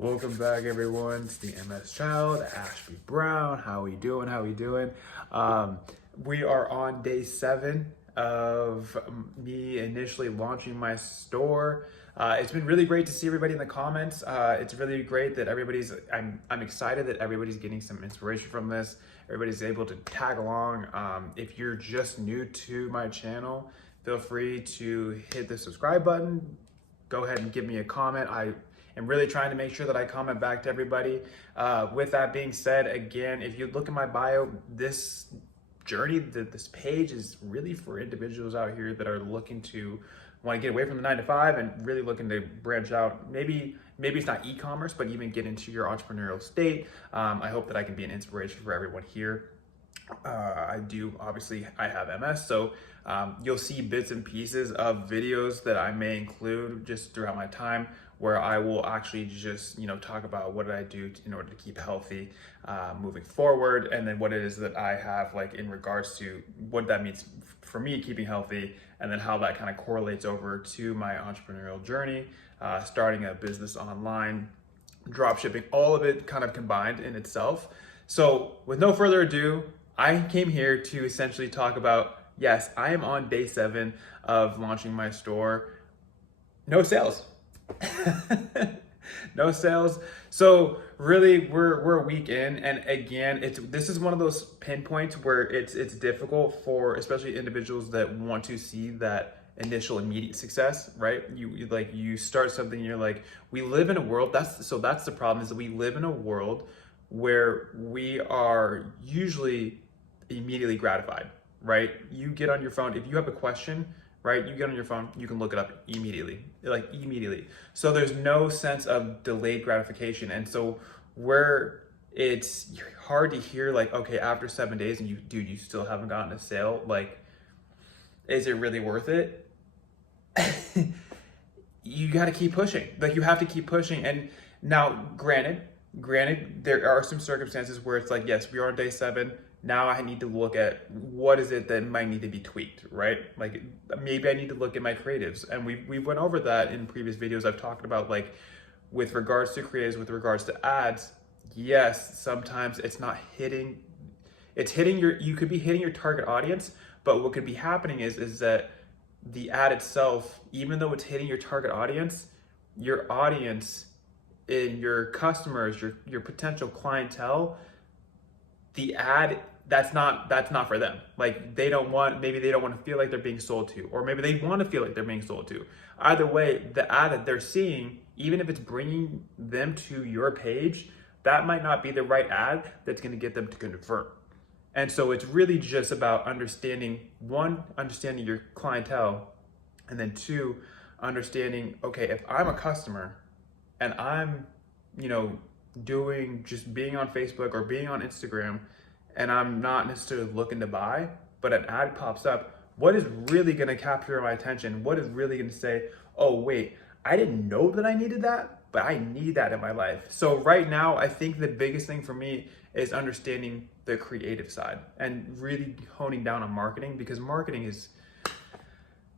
Welcome back, everyone. It's the MS Child, Ashby Brown. How we doing? How we doing? We are on day 7 of me initially launching my store. It's been really great to see everybody in the comments. It's really great that I'm excited that everybody's getting some inspiration from this. Everybody's able to tag along. If you're just new to my channel, feel free to hit the subscribe button. Go ahead and give me a comment. I am really trying to make sure that I comment back to everybody. With that being said, again, if you look at my bio, this journey, this page is really for individuals out here that are looking to want to get away from the 9 to 5 and really looking to branch out. Maybe it's not e-commerce, but even get into your entrepreneurial state. I hope that I can be an inspiration for everyone here. I have MS, so you'll see bits and pieces of videos that I may include just throughout my time where I will actually just, talk about what did I do in order to keep healthy moving forward, and then what it is that I have like in regards to what that means for me keeping healthy, and then how that kind of correlates over to my entrepreneurial journey, starting a business online, drop shipping, all of it kind of combined in itself. So with no further ado, I came here to essentially talk about, yes, I am on day 7 of launching my store. No sales. No sales. So really we're a week in, and again, this is one of those pinpoints where it's difficult for especially individuals that want to see that initial immediate success, right? You start something and you're like, we live in a world, that's the problem, is that we live in a world where we are usually immediately gratified, right? You get on your phone, if you have a question, right? You get on your phone, you can look it up immediately, like immediately. So there's no sense of delayed gratification. And so where it's hard to hear like, okay, after 7 days and you still haven't gotten a sale, like, is it really worth it? You got to keep pushing. Like, you have to keep pushing. And now, granted, there are some circumstances where it's like, yes, we are on day 7. Now I need to look at what is it that might need to be tweaked, right? Like maybe I need to look at my creatives, and we went over that in previous videos. I've talked about like with regards to creatives, with regards to ads. Yes, sometimes it's not hitting. You could be hitting your target audience, but what could be happening is that the ad itself, even though it's hitting your target audience, your audience and your customers, your potential clientele, the ad, that's not for them. Like maybe they don't want to feel like they're being sold to, or maybe they want to feel like they're being sold to. Either way, the ad that they're seeing, even if it's bringing them to your page, that might not be the right ad that's going to get them to convert. And so it's really just about understanding your clientele, and then 2, understanding, okay, if I'm a customer and I'm, being on Facebook or being on Instagram, and I'm not necessarily looking to buy, but an ad pops up, what is really going to capture my attention? What is really going to say, oh wait, I didn't know that I needed that, but I need that in my life. So right now, I think the biggest thing for me is understanding the creative side and really honing down on marketing, because marketing is,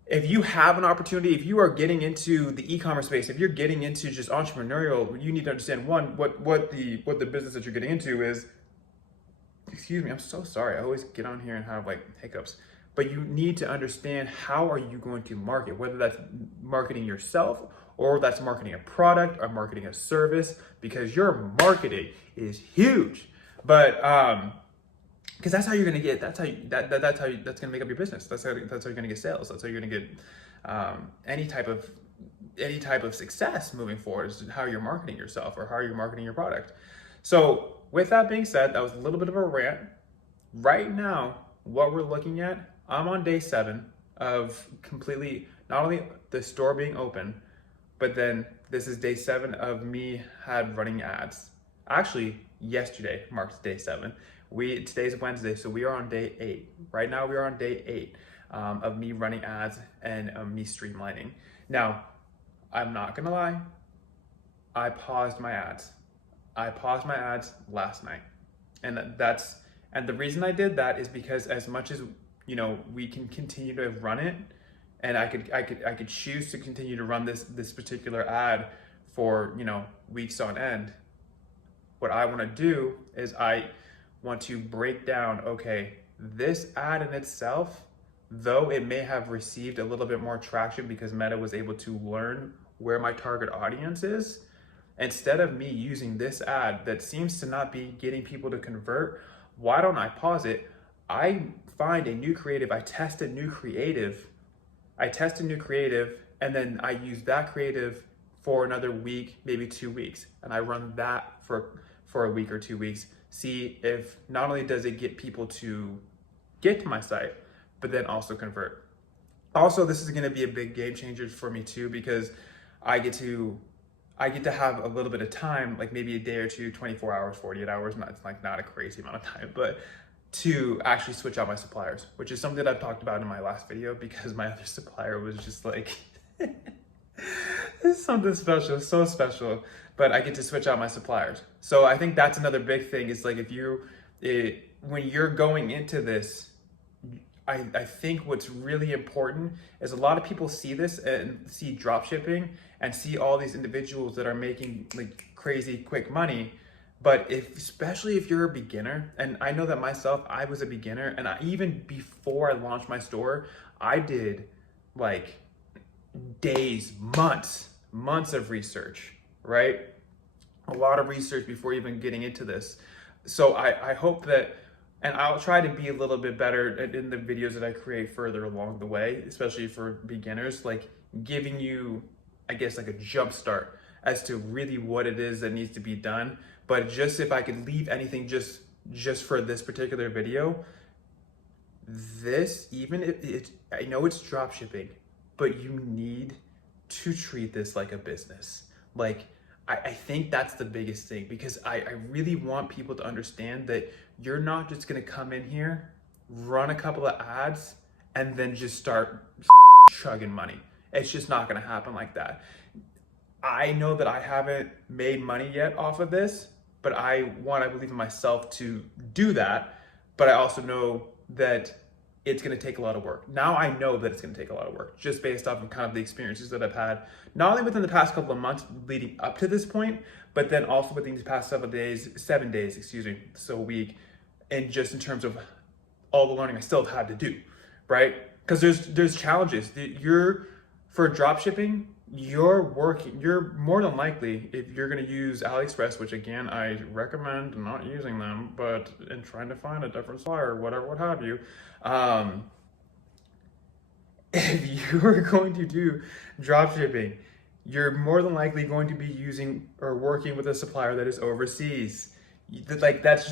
if you have an opportunity, if you are getting into the e-commerce space, if you're getting into just entrepreneurial, you need to understand what the business that you're getting into is. Excuse me, I'm so sorry. I always get on here and have like hiccups. But you need to understand, how are you going to market, whether that's marketing yourself or that's marketing a product or marketing a service, because your marketing is huge. But because that's how you're gonna get. That's gonna make up your business. That's how you're gonna get sales. That's how you're gonna get any type of success moving forward. Is how you're marketing yourself or how you're marketing your product. So with that being said, that was a little bit of a rant. Right now, what we're looking at, I'm on day 7 of completely not only the store being open, but then this is day 7 of me running ads. Actually, yesterday marks day 7. Today's Wednesday, so we are on day 8. Right now, we are on day 8 of me running ads and me streamlining. Now, I'm not gonna lie, I paused my ads last night, and the reason I did that is because as much as we can continue to run it, and I could choose to continue to run this particular ad for, weeks on end. What I want to do is I want to break down, okay, this ad in itself, though it may have received a little bit more traction because Meta was able to learn where my target audience is, instead of me using this ad that seems to not be getting people to convert, why don't I pause it? I find a new creative, I test a new creative, and then I use that creative for another week, maybe 2 weeks. And I run that for a week or 2 weeks. See if not only does it get people to get to my site, but then also convert. Also, this is gonna be a big game changer for me too, because I get to have a little bit of time, like maybe a day or two, 24 hours, 48 hours, it's like not a crazy amount of time, but to actually switch out my suppliers, which is something that I've talked about in my last video, because my other supplier was just like, it's something special, so special, but I get to switch out my suppliers. So I think that's another big thing, is like when you're going into this, I think what's really important is a lot of people see this and see drop shipping and see all these individuals that are making like crazy quick money. But especially if you're a beginner, and I know that myself, I was a beginner, and even before I launched my store, I did like days, months of research, right? A lot of research before even getting into this. So I hope that, and I'll try to be a little bit better in the videos that I create further along the way, especially for beginners, like giving you, I guess, like a jump start as to really what it is that needs to be done. But just if I could leave anything just for this particular video, this, even if I know it's drop shipping, but you need to treat this like a business. Like, I think that's the biggest thing, because I really want people to understand that you're not just gonna come in here, run a couple of ads, and then just start chugging money. It's just not gonna happen like that. I know that I haven't made money yet off of this, but I believe in myself to do that, but I also know that it's gonna take a lot of work. Now I know that it's gonna take a lot of work, just based off of kind of the experiences that I've had, not only within the past couple of months leading up to this point, but then also within these past 7 days, so a week, and just in terms of all the learning I still have had to do, right? Because there's challenges. For drop shipping, you're more than likely, if you're gonna use AliExpress, which again, I recommend not using them, but in trying to find a different supplier, whatever, what have you, if you're going to do drop shipping, you're more than likely going to be using or working with a supplier that is overseas. Like that's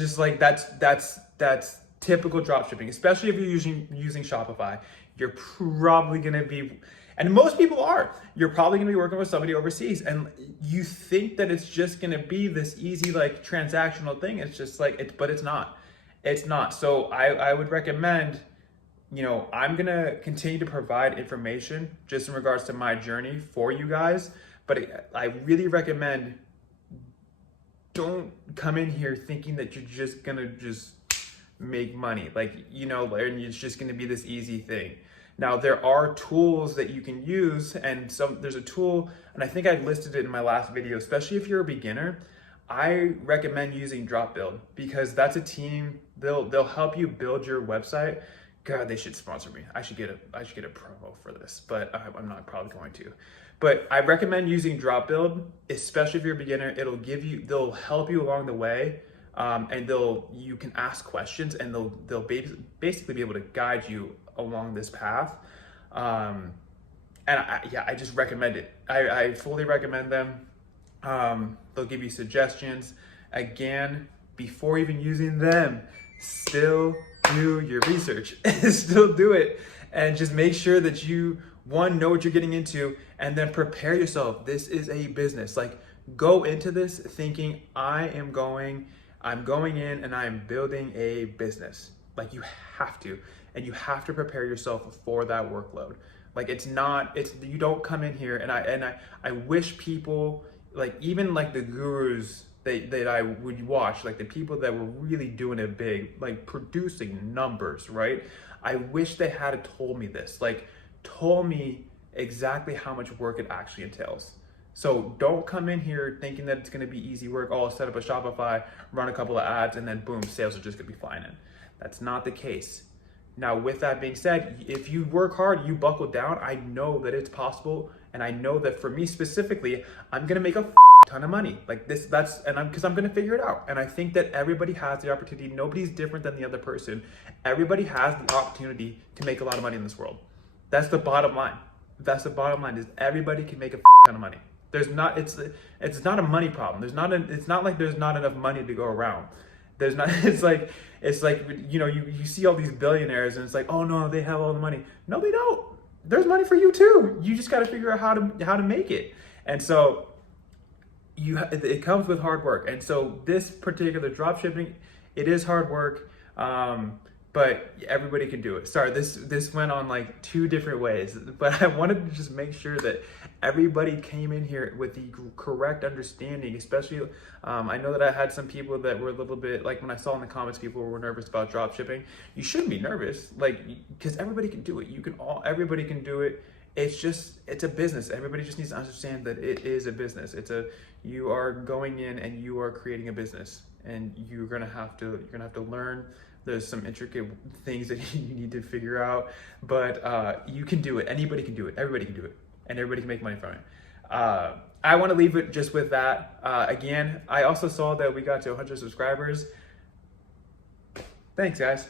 typical drop shipping, especially if you're using Shopify. You're probably gonna be, and most people are, you're probably gonna be working with somebody overseas, and you think that it's just gonna be this easy, like, transactional thing. It's just like, but it's not. It's not. So I would recommend, I'm gonna continue to provide information just in regards to my journey for you guys, but I really recommend, don't come in here thinking that you're just gonna make money, and it's just gonna be this easy thing. Now, there are tools that you can use, and there's a tool, and I think I listed it in my last video, especially if you're a beginner, I recommend using Dropbuild, because that's a team, they'll help you build your website. God, they should sponsor me. I should get a promo for this, but I'm not probably going to. But I recommend using Dropbuild, especially if you're a beginner. They'll help you along the way, and you can ask questions, and they'll basically be able to guide you along this path. And I just recommend it. I fully recommend them. They'll give you suggestions. Again, before even using them, still do your research. Still do it, and just make sure that you, one, know what you're getting into, and then prepare yourself. This is a business. Like, go into this thinking, I'm going in and I'm building a business. Like, you have to, and you have to prepare yourself for that workload. Like, you don't come in here, and I wish people, like, even like the gurus that I would watch, like the people that were really doing it big, like producing numbers, right? I wish they had told me this, like told me exactly how much work it actually entails. So don't come in here thinking that it's going to be easy work. Oh, I'll set up a Shopify, run a couple of ads, and then boom, sales are just going to be flying in. That's not the case. Now, with that being said, if you work hard, you buckle down, I know that it's possible. And I know that for me specifically, I'm going to make a ton of money like this. Because I'm going to figure it out. And I think that everybody has the opportunity. Nobody's different than the other person. Everybody has the opportunity to make a lot of money in this world. That's the bottom line. That's the bottom line, is everybody can make a ton of money. It's not a money problem. It's not like there's not enough money to go around. It's like you see all these billionaires and it's like, oh no, they have all the money. No, they don't. There's money for you too. You just got to figure out how to make it. And so it comes with hard work. And so this particular drop shipping, it is hard work. But everybody can do it. Sorry, this went on like 2 different ways, but I wanted to just make sure that everybody came in here with the correct understanding, especially, I know that I had some people that were a little bit, like when I saw in the comments, people were nervous about drop shipping. You shouldn't be nervous, like, because everybody can do it. Everybody can do it. It's a business. Everybody just needs to understand that it is a business. You are going in and you are creating a business, and you're gonna have to learn. There's some intricate things that you need to figure out, but you can do it. Anybody can do it. Everybody can do it, and everybody can make money from it. I want to leave it just with that. Again, I also saw that we got to 100 subscribers. Thanks, guys.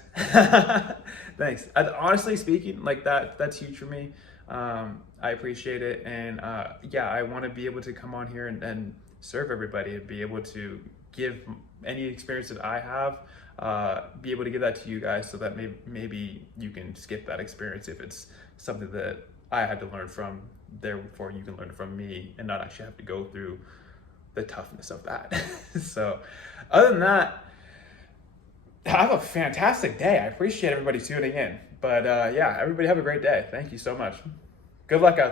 Thanks. Honestly speaking, like that's huge for me. I appreciate it, and I want to be able to come on here and serve everybody and be able to give any experience that I have. Be able to give that to you guys so that maybe you can skip that experience if it's something that I had to learn from. Therefore, you can learn from me and not actually have to go through the toughness of that. So other than that, have a fantastic day. I appreciate everybody tuning in. But everybody have a great day. Thank you so much. Good luck out there.